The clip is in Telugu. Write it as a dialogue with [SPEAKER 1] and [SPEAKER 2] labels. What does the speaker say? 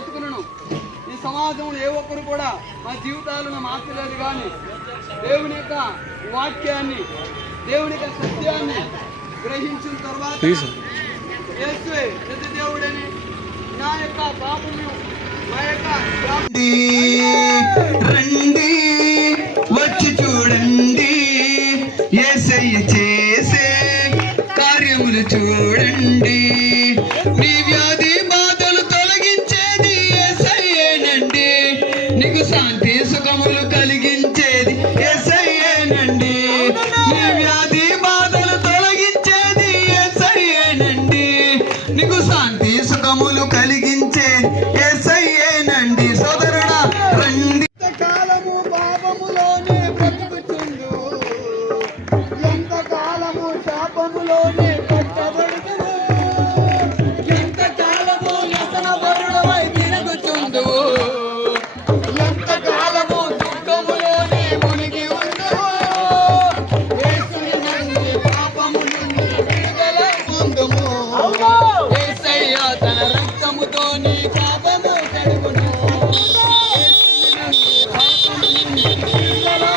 [SPEAKER 1] బ్రతుకులను. ఈ సమాజంలో ఏ ఒక్కరు కూడా మా జీవితాలను మార్చలేదు కానీ దేవుని యొక్క వాక్యాన్ని దేవుని యొక్క సత్యాన్ని గ్రహించిన తర్వాత దేవుడని నా యొక్క పాపము రండి వచ్చి చూడండి. ఏసయ్య చేసే కార్యములు చూడండి. మీ వ్యాధి శాంతి సుఖములు కలిగించేది ఎస్ఐనండి నీ వ్యాధి బాధలు తొలగించేది ఎస్ఐనండి నీకు శాంతి సుఖములు కలిగించేది ఎస్ఐనండి సోదరుడా రండి. ఎంత కాలము శాపములోనే పట్టబడుతుంది ఎంత కాలము వ్యసనపరుడమై Nada.